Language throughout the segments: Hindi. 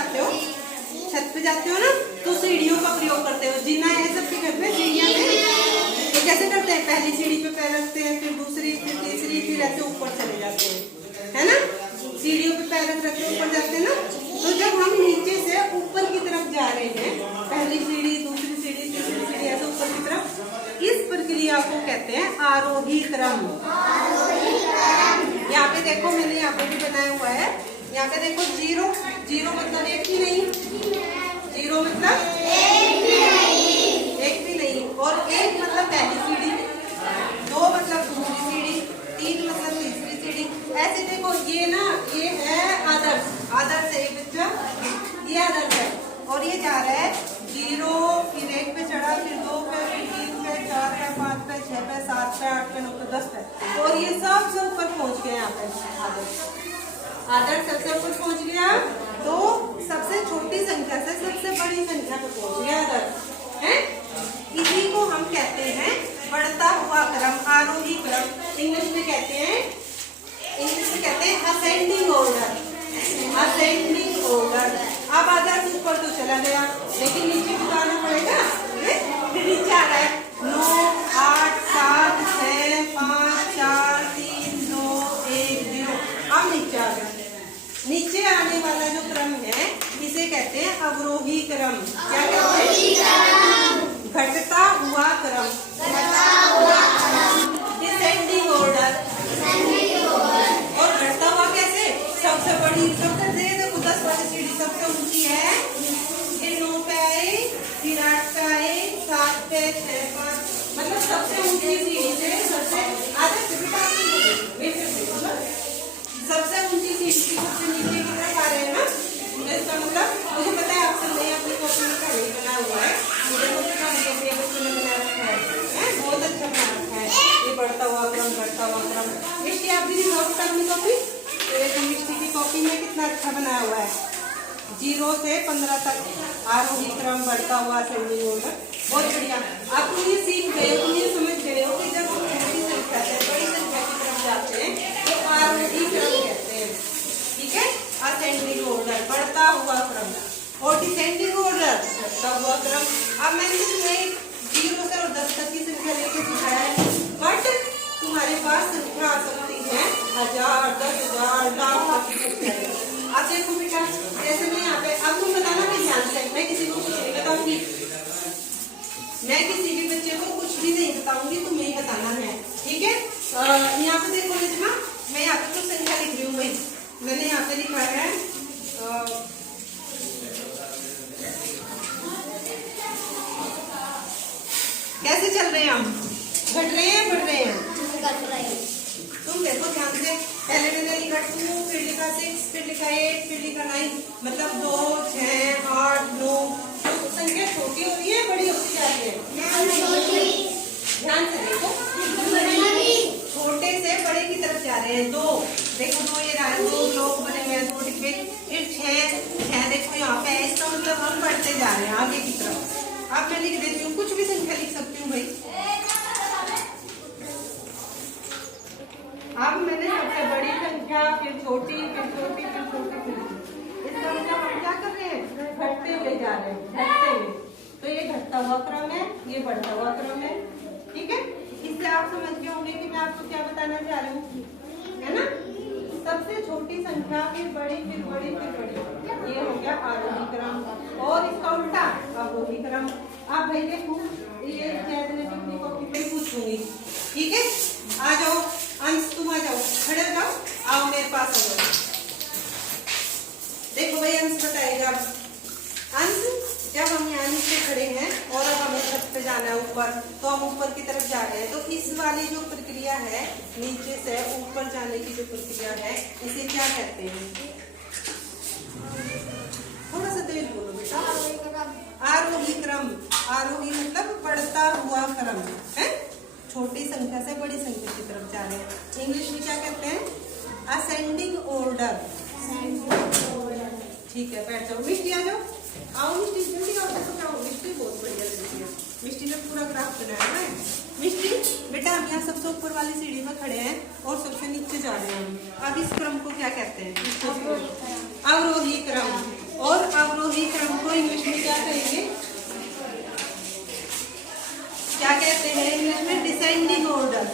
जाते हो, छत पे जाते हो ना, तो सीढ़ियों का प्रयोग करते हो। जीना है सबके घर में, सीढ़ियाँ में तो कैसे करते हैं, पहली सीढ़ी पे पैर रखते हैं, फिर दूसरी, फिर तीसरी, फिर ऐसे ऊपर चले जाते हैं, है ना। सीढ़ियों पे पैर रख के ऊपर जाते हैं ना। तो जब हम नीचे से ऊपर की तरफ जा रहे हैं, पहली सीढ़ी, दूसरी सीढ़ी, तीसरी सीढ़ी, ऐसे ऊपर की तरफ, इस प्रक्रिया को कहते हैं आरोही क्रम। यहाँ पे देखो, मैंने यहाँ पे भी बनाया हुआ है। यहाँ पे देखो, जीरो, जीरो मतलब एक भी नहीं, जीरो मतलब एक भी नहीं, और एक मतलब पहली सीढ़ी, दो मतलब दूसरी सीढ़ी, तीन मतलब तीसरी सीढ़ी, ऐसे देखो। ये ना, ये है आदर्श, आदर्श है ये बच्चा, ये आदर्श है। और ये जा रहा है जीरो, फिर एक पे चढ़ा, फिर दो पे, फिर तीन पे, चार पे, पाँच पे, छह पे, सात पे, आठ पे, नौ पे, 10 पे, और ये सबसे ऊपर पहुंच गया। यहाँ पे आदर्श, आदर्श सबसे ऊपर पहुंच गया, तो सबसे छोटी संख्या से सबसे बड़ी संख्या पे पहुंच गया आदर्श है। इसी को हम कहते हैं बढ़ता हुआ क्रम, आरोही क्रम। इंग्लिश में कहते हैं, इंग्लिश में कहते हैं असेंडिंग ऑर्डर, असेंडिंग ऑर्डर। अब आदर्श ऊपर तो चला गया, लेकिन नीचे भी आना पड़ेगा। फिर नीचे आ रहा है 9, 8, 7, 6, 5, 4, 3, 2, 1, 0। अब नीचे आ गया। नीचे आने वाला जो क्रम है, इसे कहते हैं अवरोही क्रम। क्या कहते हैं? घटता हुआ क्रम, डिसेंडिंग ऑर्डर। और घटता हुआ कैसे? सबसे बड़ी, सबसे देखो 10 वाली सीढ़ी सबसे ऊंची है, फिर 9 पे आए, फिर 8 पे आए, 7 पे, 6, 5, मतलब सबसे ऊंची सीढ़ी से सबसे आधे सबसे ऊंची सीढ़ी की सबसे नीचे की तरफ आ रहे हैं ना। इसका मतलब मुझे पता है आपसे, मैं अपनी कॉपी में पहले ही बना हुआ है, मुझे बच्चों ने बना रखा है, बहुत अच्छा बना रखा है। ये बढ़ता हुआ क्रम, बढ़ता हुआ क्रम। मिष्टी आप भी नोट कर अपनी कॉपी, तो ये मिष्टी की कॉपी में कितना अच्छा बनाया हुआ है। 0 से 15 तक आरोही क्रम, बढ़ता हुआ असेंडिंग ऑर्डर, बहुत बढ़िया। आप तुम ये सीख गए हो, तुम ये समझ गए हो कि जब हम छोटी संख्या से बड़ी संख्या की तरफ जाते हैं तो आरोही क्रम कहते हैं, ठीक है। असेंडिंग ऑर्डर, बढ़ता हुआ क्रम, और डिसेंडिंग ऑर्डर, घटता हुआ क्रम। अब मैंने तुम्हें 0 से और 10 तक की संख्या लेके सिखाया है, बट तुम्हारे पास संख्या आ सकती है 1000, 10,000, लाख। अब देखो बेटा, जैसे मैं यहाँ पे, अब तुम बताना कि ध्यान से, मैं किसी को कुछ नहीं बताऊंगी, मैं किसी भी बच्चे को कुछ भी नहीं बताऊंगी, तुम्हें ही बताना है, ठीक है। यहाँ पे देखो लिखना, मैं यहाँ पे कुछ संख्या लिख रही हूँ भाई। मैंने यहाँ पे लिखा है कैसे चल रहे हैं हम, घट रहे हैं, बढ़ रहे हैं? तुम देखो ध्यान से, पहले मैंने लिखा 2, फिर लिखा 6, फिर लिखा 8, फिर लिखा 9, मतलब 2, 6, 8, 9। संख्या छोटी हो रही है, बड़ी होती जा रही है? ध्यान से देखो, छोटे से बड़े की तरफ जा रहे हैं। 2 देखो, 2 ये रहा, 2 ब्लॉक बने हुए हैं, 2 डिब्बे, फिर 6 देखो यहाँ पे, इसका मतलब हम बढ़ते जा रहे हैं आगे की तरफ। अब मैं लिख देती हूँ, कुछ भी संख्या लिख सकती हूँ भाई। अब मैंने सबसे बड़ी संख्या, फिर छोटी, फिर छोटी, फिर छोटी, फिर इसका मतलब हम क्या कर रहे हैं, घटते हुए जा रहे हैं, घटते हुए। तो ये घटता हुआ क्रम है, ये बढ़ता हुआ क्रम है, ठीक है। इससे आप समझ गए होंगे कि मैं आपको क्या बताना चाह रही हूँ, है ना। सबसे छोटी संख्या, फिर बड़ी, फिर बड़ी, फिर बड़ी, ये हो गया आरोही क्रम। और इसका उल्टा अवरोही क्रम। आप भाई देखो, ये अपनी कॉपी पे पूछूंगी, ठीक है। आ जाओ अंश, तुम आ जाओ, खड़े हो जाओ, आओ मेरे पास आ जाओ। देखो भाई अंश बताएगा। अंश, जब हम यहाँ नीचे खड़े हैं और अब हमें छत पे जाना है ऊपर, तो हम ऊपर की तरफ जा रहे हैं, तो इस वाली जो प्रक्रिया है, नीचे से ऊपर जाने की जो प्रक्रिया है, इसे क्या कहते हैं? थोड़ा सा तेज बोलो बेटा। आरोही क्रम। आरोही मतलब बढ़ता हुआ क्रम है, छोटी संख्या से बड़ी संख्या की तरफ जा रहे हैं। इंग्लिश में क्या कहते हैं? Ascending order. ठीक है, बैठ जाओ। मिष्टी आ जाओ, आओ मिष्टी, जल्दी आओ, देखो क्या हो। मिष्टी बहुत बढ़िया लड़की है, मिष्टी ने पूरा ग्राफ बनाया है। मिष्टी बेटा, हम यहाँ सबसे ऊपर वाली सीढ़ी में खड़े हैं और सबसे नीचे जा रहे हैं। अब इस क्रम को क्या कहते हैं? अवरोही क्रम। और इंग्लिश में क्या कहेंगे? क्या कहते हैं इंग्लिश में? Descending order.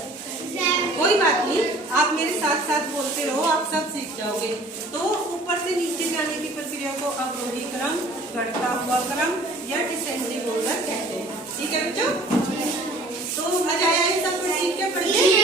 कोई बात नहीं, आप मेरे साथ साथ बोलते रहो, आप सब सीख जाओगे। तो ऊपर से नीचे जाने की प्रक्रिया को अवरोही क्रम, घटता हुआ क्रम या डिसेंडिंग ऑर्डर कहते हैं। ठीक है बच्चों? तो मजा आया इन सब को सीख के पढ़ के?